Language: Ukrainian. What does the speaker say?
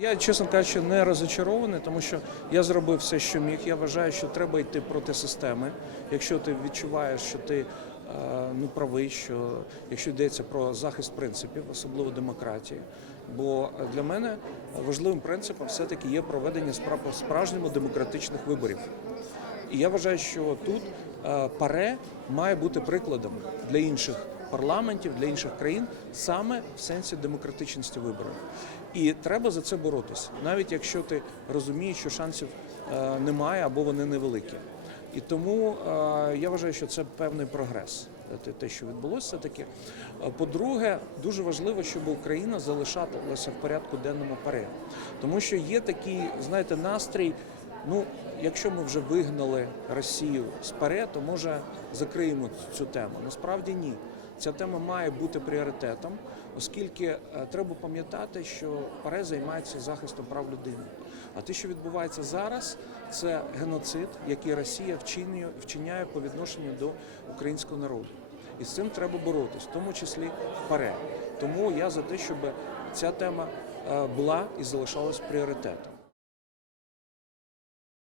Я, чесно кажучи, не розочарований, тому що я зробив все, що міг. Я вважаю, що треба йти проти системи. Якщо ти відчуваєш, що ти е, ну, правий, що якщо йдеться про захист принципів, особливо демократії. Бо для мене важливим принципом все-таки є проведення справ- справжньому демократичних виборів. І я вважаю, що тут е, ПАРЕ має бути прикладом для інших парламентів, для інших країн саме в сенсі демократичності виборів. І треба за це боротися, навіть якщо ти розумієш, що шансів е, немає або вони невеликі. І тому е, я вважаю, що це певний прогрес. е, те- що відбулося, таке. По-друге, дуже важливо, щоб Україна залишалася в порядку денному ПАРЕ. Тому що є такий, знаєте, настрій. Ну, якщо ми вже вигнали Росію з ПАРЕ, то може закриємо цю тему. Насправді ні. Ця тема має бути пріоритетом, оскільки е, треба пам'ятати, що ПАРЕ займається захистом прав людини. А те, що відбувається зараз, це геноцид, який Росія вчиняє по відношенню до українського народу. І з цим треба боротись, в тому числі в ПАРЕ. Тому я за те, щоб ця тема е, була і залишалась пріоритетом.